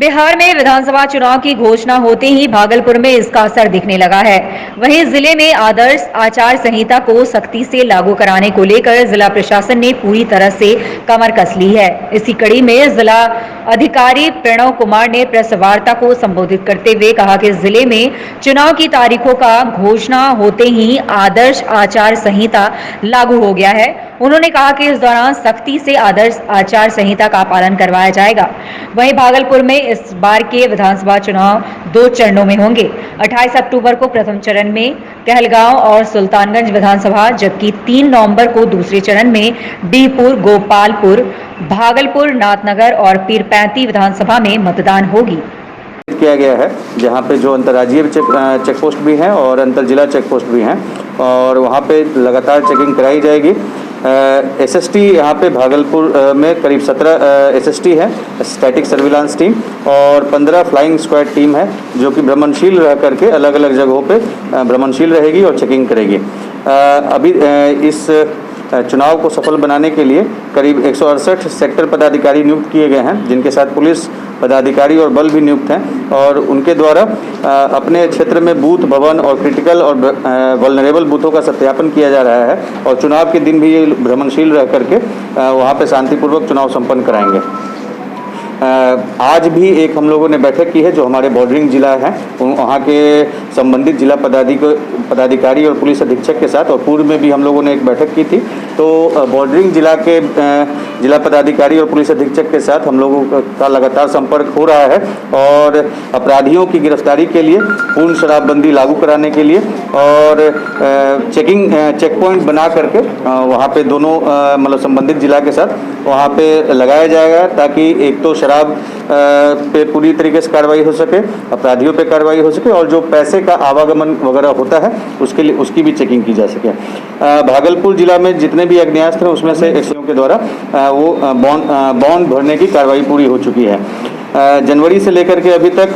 बिहार में विधानसभा चुनाव की घोषणा होते ही भागलपुर में इसका असर दिखने लगा है। वहीं जिले में आदर्श आचार संहिता को सख्ती से लागू कराने को लेकर जिला प्रशासन ने पूरी तरह से कमर कस ली है। इसी कड़ी में जिला अधिकारी प्रणव कुमार ने प्रेस वार्ता को संबोधित करते हुए कहा कि जिले में चुनाव की तारीखों का घोषणा होते ही आदर्श आचार संहिता लागू हो गया है। उन्होंने कहा कि इस दौरान सख्ती से आदर्श आचार संहिता का पालन करवाया जाएगा। वहीं भागलपुर में इस बार के विधानसभा चुनाव 2 चरणों में होंगे। 28 अक्टूबर को प्रथम चरण में कहलगांव और सुल्तानगंज विधानसभा, जबकि 3 नवंबर को दूसरे चरण में बीरपुर, गोपालपुर, भागलपुर, नाथनगर और पीरपैंती विधानसभा में मतदान होगी। किया गया है, जहां पे जो अंतर्राज्यीय चेक पोस्ट भी हैं और अंतर जिला चेक पोस्ट भी हैं और वहां पे लगातार चेकिंग कराई जाएगी। एसएसटी यहाँ पे भागलपुर में करीब 17 एसएसटी है, स्टैटिक सर्विलांस टीम, और 15 फ्लाइंग स्क्वाड टीम है जो कि भ्रमणशील रह करके अलग अलग जगहों पे भ्रमणशील रहेगी और चेकिंग करेगी। अभी इस चुनाव को सफल बनाने के लिए करीब 168 सेक्टर पदाधिकारी नियुक्त किए गए हैं, जिनके साथ पुलिस पदाधिकारी और बल भी नियुक्त हैं और उनके द्वारा अपने क्षेत्र में बूथ, भवन और क्रिटिकल और वल्नरेबल बूथों का सत्यापन किया जा रहा है और चुनाव के दिन भी ये भ्रमणशील रह करके वहाँ पर शांतिपूर्वक चुनाव संपन्न कराएंगे। आज भी एक हम लोगों ने बैठक की है जो हमारे बॉर्डरिंग जिला है, वहाँ के संबंधित जिला पदाधिकारी और पुलिस अधीक्षक के साथ, और पूर्व में भी हम लोगों ने एक बैठक की थी। तो बॉर्डरिंग जिला के जिला पदाधिकारी और पुलिस अधीक्षक के साथ हम लोगों का लगातार संपर्क हो रहा है और अपराधियों की गिरफ्तारी के लिए, पूर्ण शराबबंदी लागू कराने के लिए और चेक पॉइंट बना करके वहाँ पे दोनों मतलब संबंधित जिला के साथ वहाँ पे लगाया जाएगा, ताकि एक तो शराब पे पूरी तरीके से कार्रवाई हो सके, अपराधियों पे कार्रवाई हो सके और जो पैसे का आवागमन वगैरह होता है उसके लिए उसकी भी चेकिंग की जा सके। भागलपुर जिला में जितने भी अग्न्यास्त्र हैं उसमें से एक्सियों के द्वारा वो बॉन्ड भरने की कार्रवाई पूरी हो चुकी है। जनवरी से लेकर के अभी तक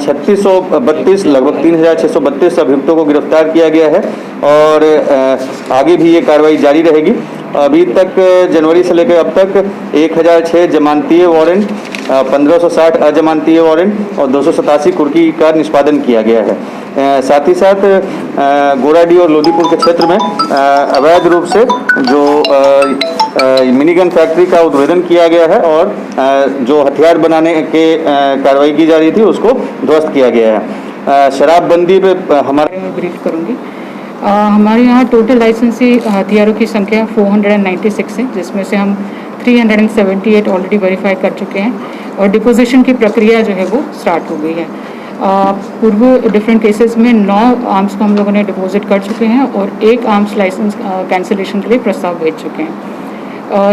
3632 लगभग 3632 अभियुक्तों को गिरफ्तार किया गया है और आगे भी ये कार्रवाई जारी रहेगी। अभी तक जनवरी से लेकर अब तक 1006 जमानतीय वारंट, 1560 अजमानतीय वारंट और 287 कुर्की का निष्पादन किया गया है। साथ ही साथ गोराडीह और लोधीपुर के क्षेत्र में अवैध रूप से जो मिनीगन फैक्ट्री का उद्भेदन किया गया है और जो हथियार बनाने के कार्रवाई की जा रही थी उसको ध्वस्त किया गया है। शराबबंदी पे हमारे ब्रीफ करूंगी। हमारे यहाँ टोटल लाइसेंसी हथियारों की संख्या 496 है, जिसमें से हम 378 ऑलरेडी वेरीफाई कर चुके हैं और डिपोजिशन की प्रक्रिया जो है वो स्टार्ट हो गई है। पूर्व डिफरेंट केसेस में 9 आर्म्स को हम लोगों ने डिपॉजिट कर चुके हैं और 1 आर्म्स लाइसेंस कैंसिलेशन के लिए प्रस्ताव भेज चुके हैं।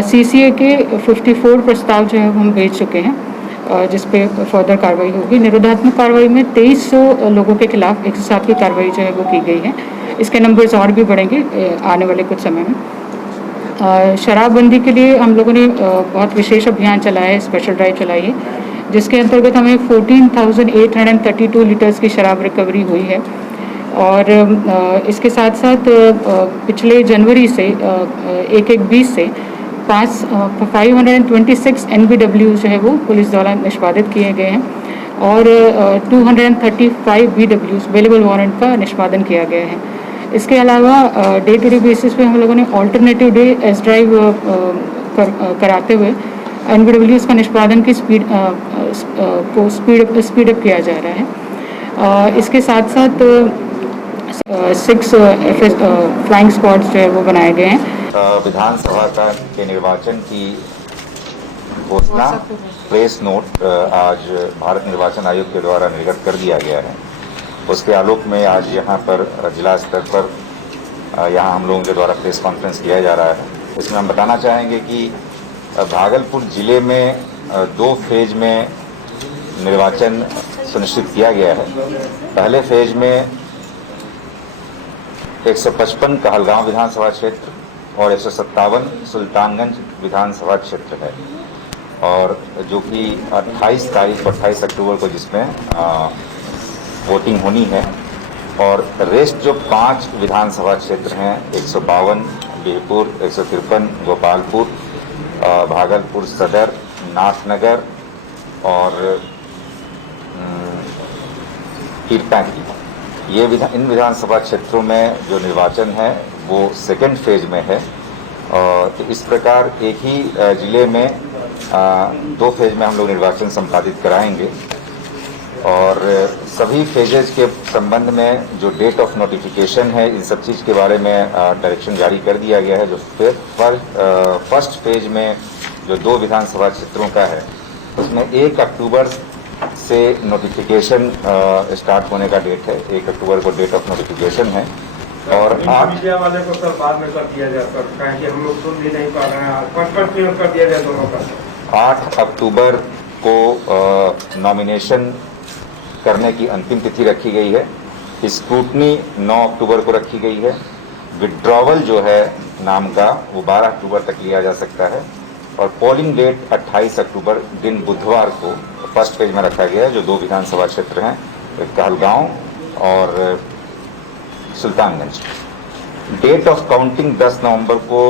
CCA के 54 प्रस्ताव जो है वो हम भेज चुके हैं, जिस पे फर्दर कार्रवाई होगी। निरोधात्मक कार्रवाई में 2300 लोगों के खिलाफ 107 की कार्रवाई जो है वो की गई है। इसके नंबर्स और भी बढ़ेंगे आने वाले कुछ समय में। शराबबंदी के लिए हम लोगों ने बहुत विशेष अभियान चलाया है, स्पेशल ड्राइव चलाई है, जिसके अंतर्गत हमें 14,832 लीटर्स की शराब रिकवरी हुई है और इसके साथ साथ पिछले जनवरी से 1/1/20 से 526 NBW जो है वो पुलिस द्वारा निष्पादित किए गए हैं और 235 BWs अवेलेबल वारंट का निष्पादन किया गया है। इसके अलावा डे टू डे बेसिस पे हम लोगों ने ऑल्टरनेटिव डे एस ड्राइव कराते हुए NBWs का निष्पादन की स्पीड को स्पीडअप किया जा रहा है। इसके साथ साथ 6 फ्लाइंग स्क्वाड्स जो है वो बनाए गए हैं। विधानसभा के निर्वाचन की घोषणा प्रेस नोट आज भारत निर्वाचन आयोग के द्वारा निर्गत कर दिया गया है। उसके आलोक में आज यहाँ पर जिला स्तर पर यहाँ हम लोगों के द्वारा प्रेस कॉन्फ्रेंस किया जा रहा है। इसमें हम बताना चाहेंगे कि भागलपुर जिले में 2 फेज में निर्वाचन सुनिश्चित किया गया है। पहले फेज में 155 कहलगांव विधानसभा क्षेत्र और 157 सुल्तानगंज विधानसभा क्षेत्र है और जो कि 28 तारीख और 28 अक्टूबर को जिसमें वोटिंग होनी है। और रेस्ट जो 5 विधानसभा क्षेत्र हैं 152 बीरपुर, 153 गोपालपुर, भागलपुर सदर, नाथनगर और कीर्ता की। इन विधानसभा क्षेत्रों में जो निर्वाचन है वो सेकेंड फेज में है। और तो इस प्रकार एक ही जिले में 2 फेज में हम लोग निर्वाचन संपादित कराएंगे। और सभी फेजेज के संबंध में जो डेट ऑफ नोटिफिकेशन है, इन सब चीज़ के बारे में डायरेक्शन जारी कर दिया गया है। जो फर्स्ट फेज में जो 2 विधानसभा क्षेत्रों का है, उसमें 1 अक्टूबर से नोटिफिकेशन स्टार्ट होने का डेट है। 1 अक्टूबर को डेट ऑफ नोटिफिकेशन है। और मीडिया वाले को सर बाद में कर दिया जाए सर, कहें कि हम लोग सुन भी नहीं पा रहे हैं। फर्स्ट क्लियर कर दिया जाए दोनों का। 8 अक्टूबर को नॉमिनेशन करने की अंतिम तिथि रखी गई है। स्क्रूटनी 9 अक्टूबर को रखी गई है। विड्रॉवल जो है नाम का वो 12 अक्टूबर तक लिया जा सकता है। और पोलिंग डेट 28 अक्टूबर दिन बुधवार को फर्स्ट फेज में रखा गया है। जो 2 विधानसभा क्षेत्र हैं, कहलगांव और सुल्तानगंज। डेट ऑफ काउंटिंग 10 नवंबर को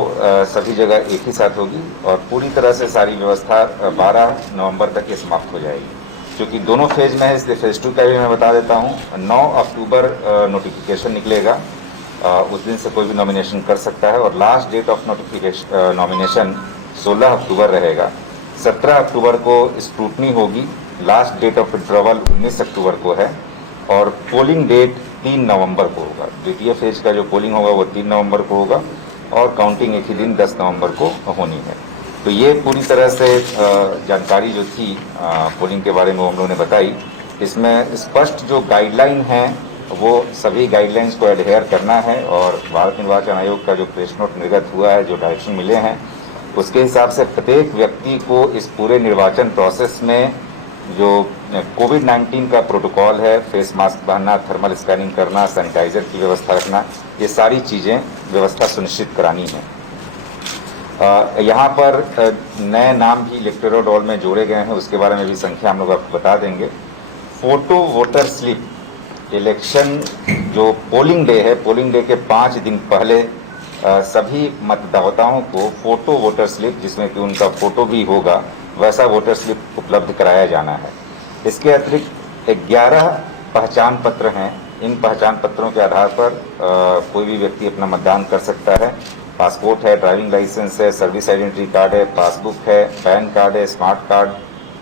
सभी जगह एक ही साथ होगी और पूरी तरह से सारी व्यवस्था 12 नवंबर तक ये समाप्त हो जाएगी। क्योंकि दोनों फेज में है, इसलिए फेज 2 का भी मैं बता देता हूँ। 9 अक्टूबर नोटिफिकेशन निकलेगा, उस दिन से कोई भी नॉमिनेशन कर सकता है। और लास्ट डेट ऑफ नॉमिनेशन 16 अक्टूबर रहेगा। 17 अक्टूबर को स्क्रूटनी होगी। लास्ट डेट ऑफ विड्रॉवल 19 अक्टूबर को है। और पोलिंग डेट 3 नवंबर को होगा। द्वितीय फेज का जो पोलिंग होगा वो 3 नवंबर को होगा और काउंटिंग एक ही दिन 10 नवंबर को होनी है। तो ये पूरी तरह से जानकारी जो थी पोलिंग के बारे में वो हम लोगों ने बताई। इसमें स्पष्ट जो गाइडलाइन है वो सभी गाइडलाइंस को एडहेयर करना है। और भारत निर्वाचन आयोग का जो प्रेस नोट निर्गत हुआ है, जो डायरेक्शन मिले हैं, उसके हिसाब से प्रत्येक व्यक्ति को इस पूरे निर्वाचन प्रोसेस में जो कोविड-19 का प्रोटोकॉल है, फेस मास्क पहनना, थर्मल स्कैनिंग करना, सैनिटाइजर की व्यवस्था रखना, ये सारी चीज़ें व्यवस्था सुनिश्चित करानी है। यहाँ पर नए नाम भी इलेक्टोरल रोल में जोड़े गए हैं, उसके बारे में भी संख्या हम लोग आपको बता देंगे। फोटो वोटर स्लिप, इलेक्शन जो पोलिंग डे है, पोलिंग डे के 5 दिन पहले सभी मतदाताओं को फोटो वोटर स्लिप, जिसमें कि उनका फोटो भी होगा, वैसा वोटर स्लिप उपलब्ध कराया जाना है। इसके अतिरिक्त 11 पहचान पत्र हैं। इन पहचान पत्रों के आधार पर कोई भी व्यक्ति अपना मतदान कर सकता है। पासपोर्ट है, ड्राइविंग लाइसेंस है, सर्विस आइडेंटिटी कार्ड है, पासबुक है, पैन कार्ड है, स्मार्ट कार्ड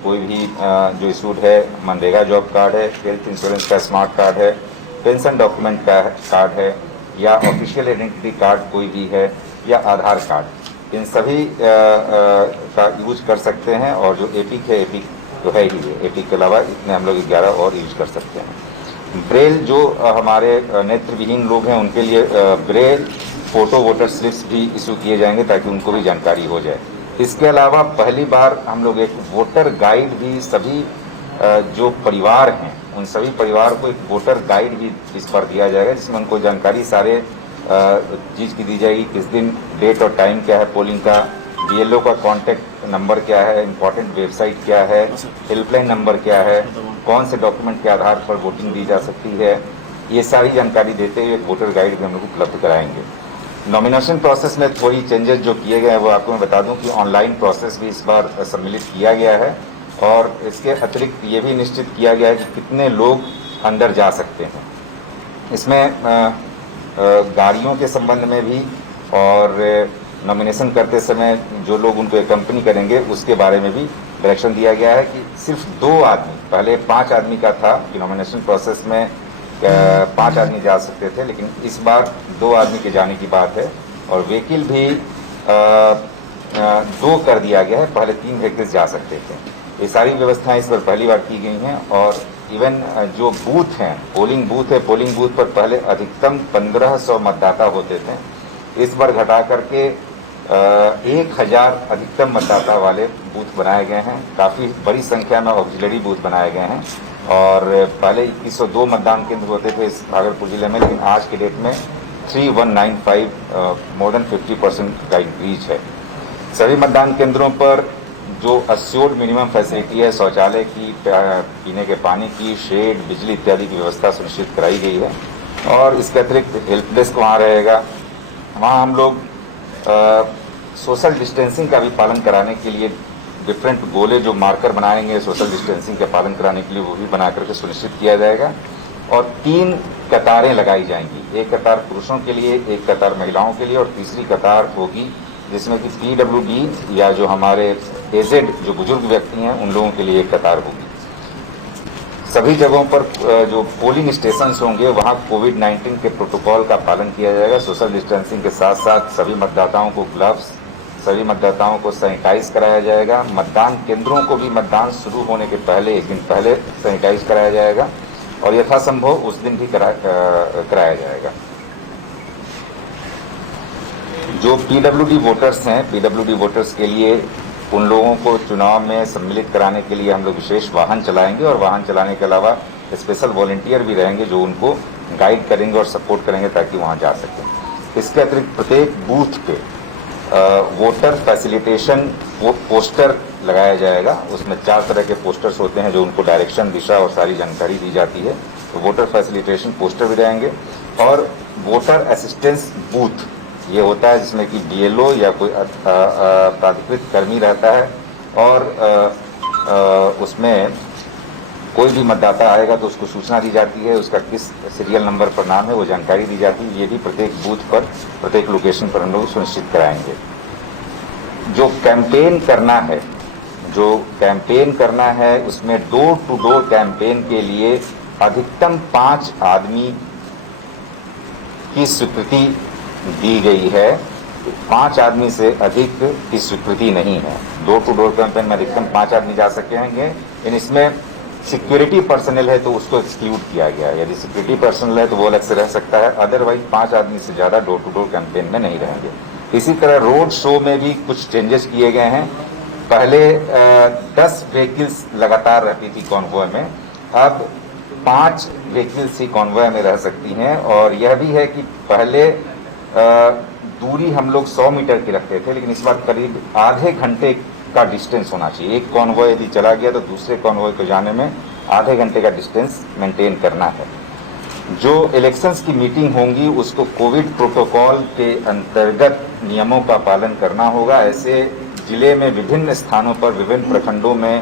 कोई भी जो इशूड है, मनरेगा जॉब कार्ड है, हेल्थ इंश्योरेंस का स्मार्ट कार्ड है, पेंशन डॉक्यूमेंट का कार्ड है, या ऑफिशियल आइडेंटिटी कार्ड कोई भी है, या आधार कार्ड, इन सभी का यूज कर सकते हैं। और जो एपिक है, एपिक तो है ही, एपिक के अलावा इतने हम लोग 11 और यूज कर सकते हैं। ब्रेल जो हमारे नेत्रविहीन लोग हैं, उनके लिए ब्रेल फोटो वोटर स्लिप्स भी इशू किए जाएंगे ताकि उनको भी जानकारी हो जाए। इसके अलावा पहली बार हम लोग एक वोटर गाइड भी सभी जो परिवार हैं, उन सभी परिवार को एक वोटर गाइड भी इस पर दिया जाएगा, जिसमें उनको जानकारी सारे चीज़ की दी जाएगी। किस दिन, डेट और टाइम क्या है पोलिंग का, BLO का कॉन्टैक्ट नंबर क्या है, इम्पोर्टेंट वेबसाइट क्या है, हेल्पलाइन नंबर क्या है, कौन से डॉक्यूमेंट के आधार पर वोटिंग दी जा सकती है, ये सारी जानकारी देते हुए वोटर गाइड भी हम लोग उपलब्ध कराएंगे। नॉमिनेशन प्रोसेस में थोड़ी चेंजेस जो किए गए हैं वो आपको मैं बता दूं कि ऑनलाइन प्रोसेस भी इस बार सम्मिलित किया गया है। और इसके अतिरिक्त ये भी निश्चित किया गया है कि कितने लोग अंदर जा सकते हैं। इसमें गाड़ियों के संबंध में भी और नॉमिनेशन करते समय जो लोग उनको एकम्पनी करेंगे उसके बारे में भी डायरेक्शन दिया गया है कि सिर्फ 2 आदमी, पहले 5 आदमी का था कि नॉमिनेशन प्रोसेस में 5 आदमी जा सकते थे, लेकिन इस बार 2 आदमी के जाने की बात है। और व्हीकल भी 2 कर दिया गया है, पहले 3 व्हीकल्स जा सकते थे। ये सारी व्यवस्थाएं इस बार पहली बार की गई हैं। और इवन जो बूथ हैं, पोलिंग बूथ है, पोलिंग बूथ पर पहले अधिकतम 1500 मतदाता होते थे, इस बार घटा करके 1000 अधिकतम मतदाता वाले बूथ बनाए गए हैं। काफ़ी बड़ी संख्या में ऑक्सिलरी बूथ बनाए गए हैं। और पहले 2102 मतदान केंद्र होते थे इस भागलपुर जिले में, लेकिन आज के डेट में 3195, मोर देन 50% का इंक्रीज है। सभी मतदान केंद्रों पर जो अस्योर्ड मिनिमम फैसिलिटी है, शौचालय की, पीने के पानी की, शेड, बिजली इत्यादि की व्यवस्था सुनिश्चित कराई गई है। और इसके अतिरिक्त हेल्प डेस्क वहाँ रहेगा। वहाँ हम लोग सोशल डिस्टेंसिंग का भी पालन कराने के लिए डिफरेंट गोले जो मार्कर बनाएंगे सोशल डिस्टेंसिंग का पालन कराने के लिए, वो भी बना करके सुनिश्चित किया जाएगा। और 3 कतारें लगाई जाएंगी, एक कतार पुरुषों के लिए, एक कतार महिलाओं के लिए और तीसरी कतार होगी जिसमें कि पीडब्ल्यूडी या जो हमारे एजेड जो बुजुर्ग व्यक्ति हैं उन लोगों के लिए एक कतार होगी। सभी जगहों पर जो पोलिंग स्टेशन होंगे वहां कोविड-19 के प्रोटोकॉल का पालन किया जाएगा। सोशल डिस्टेंसिंग के साथ साथ सभी मतदाताओं को ग्लव्स, सभी मतदाताओं को सैनिटाइज कराया जाएगा। मतदान केंद्रों को भी मतदान शुरू होने के पहले, एक दिन पहले सैनिटाइज कराया जाएगा और यथासंभव उस दिन भी कराया जाएगा। जो पीडब्ल्यूडी वोटर्स हैं, पीडब्ल्यूडी वोटर्स के लिए उन लोगों को चुनाव में सम्मिलित कराने के लिए हम लोग विशेष वाहन चलाएंगे और वाहन चलाने के अलावा स्पेशल वॉलंटियर भी रहेंगे जो उनको गाइड करेंगे और सपोर्ट करेंगे ताकि वहां जा सकें। इसके अतिरिक्त प्रत्येक बूथ पे वोटर फैसिलिटेशन पोस्टर लगाया जाएगा। उसमें 4 तरह के पोस्टर्स होते हैं जो उनको डायरेक्शन, दिशा और सारी जानकारी दी जाती है। तो वोटर फैसिलिटेशन पोस्टर भी रहेंगे और वोटर असिस्टेंस बूथ ये होता है जिसमें कि बीएलओ या कोई प्राधिकृत कर्मी रहता है और उसमें कोई भी मतदाता आएगा तो उसको सूचना दी जाती है, उसका किस सीरियल नंबर पर नाम है वो जानकारी दी जाती है। ये भी प्रत्येक बूथ पर, प्रत्येक लोकेशन पर हम लोग सुनिश्चित कराएंगे। जो कैंपेन करना है उसमें डोर टू डोर कैंपेन के लिए अधिकतम 5 आदमी की स्वीकृति दी गई है। 5 आदमी से अधिक की स्वीकृति नहीं है। डोर टू डोर कैंपेन में अधिकतम 5 आदमी जा सकेंगे। लेकिन इसमें सिक्योरिटी पर्सनल है तो उसको एक्सक्लूड किया गया है। यदि सिक्योरिटी पर्सनल है तो वो अलग से रह सकता है, अदरवाइज 5 आदमी से ज्यादा डोर टू डोर कैंपेन में नहीं रहेंगे। इसी तरह रोड शो में भी कुछ चेंजेस किए गए हैं। पहले 10 व्हीकल्स लगातार रहती थी कॉन्वॉय में, अब 5 व्हीकल्स ही कॉन्वॉय में रह सकती हैं। और यह भी है कि पहले दूरी हम लोग 100 मीटर की रखते थे, लेकिन इस बार करीब आधे घंटे का डिस्टेंस होना चाहिए। एक कॉन्वॉय यदि चला गया तो दूसरे कॉन्वॉय को जाने में आधे घंटे का डिस्टेंस मेंटेन करना है। जो इलेक्शंस की मीटिंग होंगी उसको कोविड प्रोटोकॉल के अंतर्गत नियमों का पालन करना होगा। ऐसे जिले में विभिन्न स्थानों पर, विभिन्न प्रखंडों में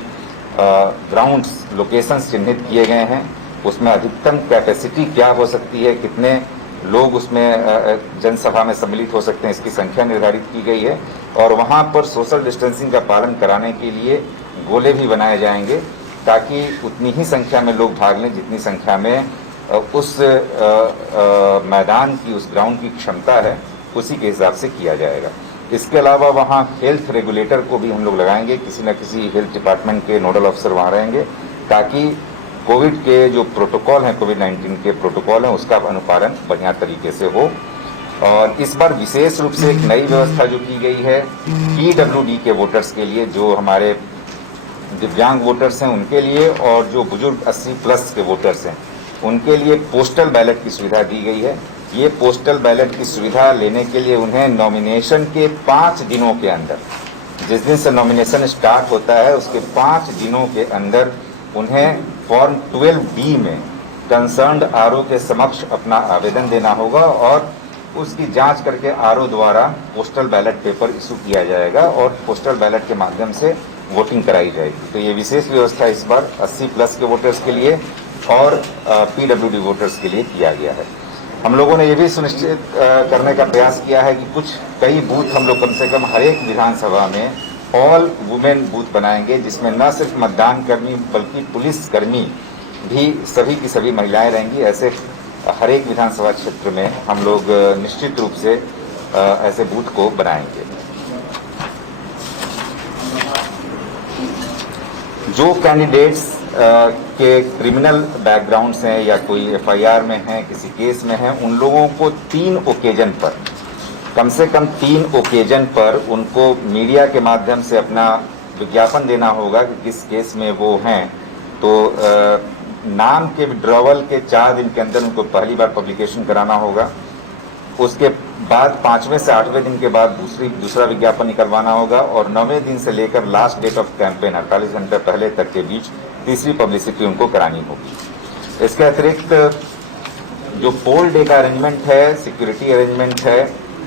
ग्राउंड्स, लोकेशंस चिन्हित किए गए हैं। उसमें अधिकतम कैपेसिटी क्या हो सकती है, कितने लोग उसमें जनसभा में सम्मिलित हो सकते हैं, इसकी संख्या निर्धारित की गई है। और वहां पर सोशल डिस्टेंसिंग का पालन कराने के लिए गोले भी बनाए जाएंगे ताकि उतनी ही संख्या में लोग भाग लें जितनी संख्या में उस मैदान की, उस ग्राउंड की क्षमता है, उसी के हिसाब से किया जाएगा। इसके अलावा वहाँ हेल्थ रेगुलेटर को भी हम लोग लगाएंगे, किसी न किसी हेल्थ डिपार्टमेंट के नोडल अफसर वहाँ रहेंगे ताकि कोविड के जो प्रोटोकॉल हैं, कोविड-19 के प्रोटोकॉल हैं, उसका अनुपालन बढ़िया तरीके से हो। और इस बार विशेष रूप से एक नई व्यवस्था जो की गई है पीडब्ल्यूडी के वोटर्स के लिए, जो हमारे दिव्यांग वोटर्स हैं उनके लिए और जो बुजुर्ग 80+ के वोटर्स हैं उनके लिए पोस्टल बैलेट की सुविधा दी गई है। ये पोस्टल बैलेट की सुविधा लेने के लिए उन्हें नॉमिनेशन के 5 दिनों के अंदर, जिस दिन से नॉमिनेशन स्टार्ट होता है उसके 5 दिनों के अंदर उन्हें फॉर्म 12B में कंसर्न्ड आरओ के समक्ष अपना आवेदन देना होगा और उसकी जांच करके आरओ द्वारा पोस्टल बैलेट पेपर इशू किया जाएगा और पोस्टल बैलेट के माध्यम से वोटिंग कराई जाएगी। तो ये विशेष व्यवस्था इस बार 80+ के वोटर्स के लिए और पीडब्ल्यूडी वोटर्स के लिए किया गया है। हम लोगों ने ये भी सुनिश्चित करने का प्रयास किया है कि कई बूथ हम लोग कम से कम हर एक विधानसभा में ऑल वुमेन बूथ बनाएंगे, जिसमें न सिर्फ मतदान कर्मी बल्कि पुलिस कर्मी भी सभी की सभी महिलाएं रहेंगी। ऐसे हर एक विधानसभा क्षेत्र में हम लोग निश्चित रूप से ऐसे बूथ को बनाएंगे। जो कैंडिडेट्स के क्रिमिनल बैकग्राउंड्स हैं या कोई एफआईआर में हैं, किसी केस में हैं, उन लोगों को 3 ओकेजन पर, कम से कम 3 ओकेजन पर उनको मीडिया के माध्यम से अपना विज्ञापन देना होगा कि किस केस में वो हैं। तो नाम के विड्रॉवल के 4 दिन के अंदर उनको पहली बार पब्लिकेशन कराना होगा। उसके बाद 5वें से 8वें दिन के बाद दूसरा विज्ञापन निकलवाना होगा और 9वें दिन से लेकर लास्ट डेट ऑफ कैंपेन 48 घंटे पहले तक के बीच तीसरी पब्लिसिटी उनको करानी होगी। इसके अतिरिक्त जो पोल डे का अरेंजमेंट है, सिक्योरिटी अरेंजमेंट है,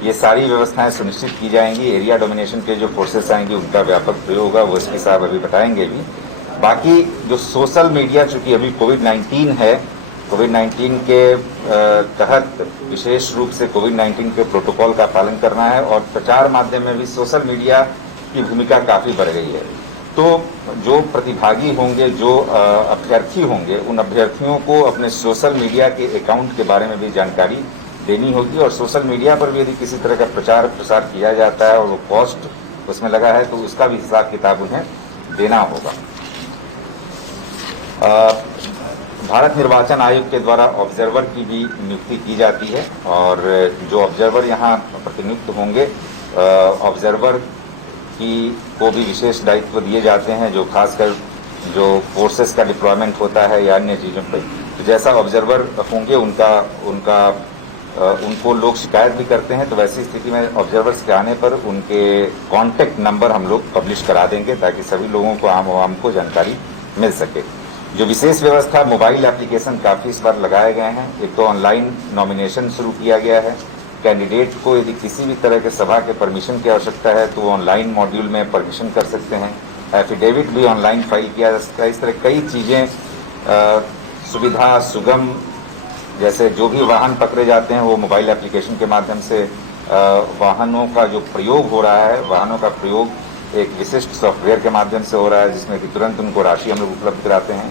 ये सारी व्यवस्थाएं सुनिश्चित की जाएंगी। एरिया डोमिनेशन के जो फोर्सेस आएंगे उनका व्यापक प्रयोग होगा, वो एसपी साहब अभी बताएंगे भी। बाकी जो सोशल मीडिया, चूंकि अभी कोविड-19 है कोविड-19 के तहत विशेष रूप से कोविड-19 के प्रोटोकॉल का पालन करना है और प्रचार माध्यम में भी सोशल मीडिया की भूमिका काफी बढ़ गई है। तो जो प्रतिभागी होंगे, जो अभ्यर्थी होंगे, उन अभ्यर्थियों को अपने सोशल मीडिया के अकाउंट के बारे में भी जानकारी देनी होगी और सोशल मीडिया पर भी यदि किसी तरह का प्रचार प्रसार किया जाता है और वो कॉस्ट उसमें लगा है तो उसका भी हिसाब किताब उन्हें देना होगा। भारत निर्वाचन आयोग के द्वारा ऑब्जर्वर की भी नियुक्ति की जाती है और जो ऑब्जर्वर यहाँ प्रतिनियुक्त होंगे, ऑब्जर्वर को भी विशेष दायित्व दिए जाते हैं, जो खासकर जो फोर्सेस का डिप्लॉयमेंट होता है या अन्य चीज़ों पर। तो जैसा ऑब्जर्वर होंगे उनको लोग शिकायत भी करते हैं, तो वैसी स्थिति में ऑब्जर्वर्स के आने पर उनके कॉन्टैक्ट नंबर हम लोग पब्लिश करा देंगे ताकि सभी लोगों को, आम आवाम को जानकारी मिल सके। जो विशेष व्यवस्था, मोबाइल एप्लीकेशन काफ़ी इस बार लगाए गए हैं। एक तो ऑनलाइन नॉमिनेशन शुरू किया गया है। कैंडिडेट को यदि किसी भी तरह के सभा के परमिशन की आवश्यकता है तो वो ऑनलाइन मॉड्यूल में परमिशन कर सकते हैं। एफिडेविट भी ऑनलाइन फाइल किया जा सकता है। इस तरह कई चीज़ें सुविधा सुगम, जैसे जो भी वाहन पकड़े जाते हैं वो मोबाइल एप्लीकेशन के माध्यम से वाहनों का जो प्रयोग हो रहा है, वाहनों का प्रयोग एक विशिष्ट सॉफ्टवेयर के माध्यम से हो रहा है जिसमें कि तुरंत उनको राशि हम लोग उपलब्ध कराते हैं।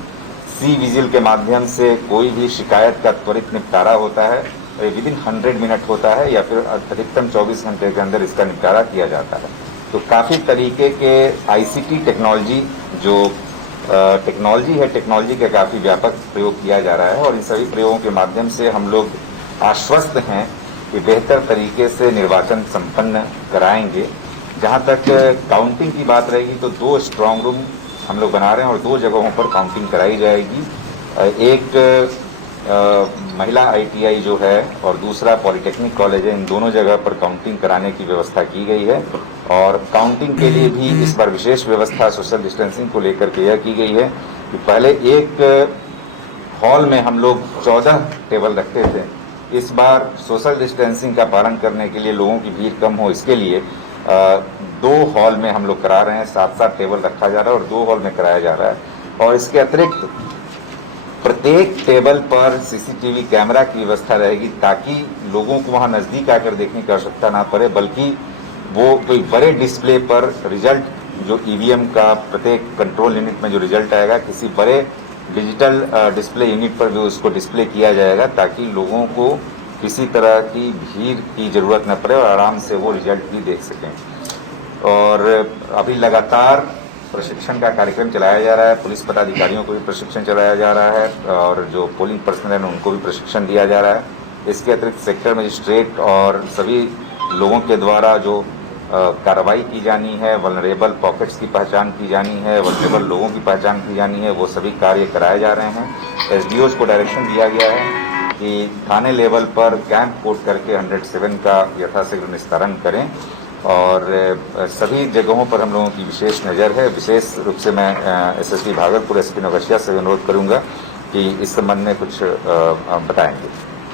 सी विजिल के माध्यम से कोई भी शिकायत का त्वरित निपटारा होता है, विदिन 100 मिनट होता है या फिर अधिकतम 24 घंटे के अंदर इसका निपटारा किया जाता है। तो काफ़ी तरीके के आईसीटी टेक्नोलॉजी, जो टेक्नोलॉजी है, टेक्नोलॉजी का काफ़ी व्यापक प्रयोग किया जा रहा है और इन सभी प्रयोगों के माध्यम से हम लोग आश्वस्त हैं कि बेहतर तरीके से निर्वाचन संपन्न कराएंगे। जहां तक काउंटिंग की बात रहेगी तो 2 स्ट्रांग रूम हम लोग बना रहे हैं और 2 जगहों पर काउंटिंग कराई जाएगी। एक महिला ITI जो है और दूसरा पॉलिटेक्निक कॉलेज है, इन दोनों जगह पर काउंटिंग कराने की व्यवस्था की गई है और काउंटिंग के लिए भी इस बार विशेष व्यवस्था सोशल डिस्टेंसिंग को लेकर के यह की गई है कि पहले एक हॉल में हम लोग 14 टेबल रखते थे। इस बार सोशल डिस्टेंसिंग का पालन करने के लिए, लोगों की भीड़ कम हो इसके लिए 2 हॉल में हम लोग करा रहे हैं। 7-7 टेबल रखा जा रहा है और 2 हॉल में कराया जा रहा है और इसके अतिरिक्त प्रत्येक टेबल पर CCTV कैमरा की व्यवस्था रहेगी ताकि लोगों को वहां नजदीक आकर देखने की आवश्यकता ना पड़े, बल्कि वो कोई बड़े डिस्प्ले पर रिजल्ट, जो EVM का प्रत्येक कंट्रोल यूनिट में जो रिजल्ट आएगा, किसी बड़े डिजिटल डिस्प्ले यूनिट पर भी उसको डिस्प्ले किया जाएगा ताकि लोगों को किसी तरह की भीड़ की जरूरत न पड़े और आराम से वो रिजल्ट भी देख सकें। और अभी लगातार प्रशिक्षण का कार्यक्रम चलाया जा रहा है। पुलिस पदाधिकारियों को भी प्रशिक्षण चलाया जा रहा है और जो पोलिंग पर्सनल हैं उनको भी प्रशिक्षण दिया जा रहा है। इसके अतिरिक्त सेक्टर मजिस्ट्रेट और सभी लोगों के द्वारा जो कार्रवाई की जानी है, वल्नरेबल पॉकेट्स की पहचान की जानी है, वल्नरेबल लोगों की पहचान की जानी है, वो सभी कार्य कराए जा रहे हैं। SDOs को डायरेक्शन दिया गया है कि थाने लेवल पर कैंप कोड करके 107 का यथाशीघ्र निस्तारण करें और सभी जगहों पर हम लोगों की विशेष नज़र है। विशेष रूप से मैं SSP भागलपुर, SP नवगछिया से अनुरोध करूंगा कि इस संबंध में कुछ बताएंगे।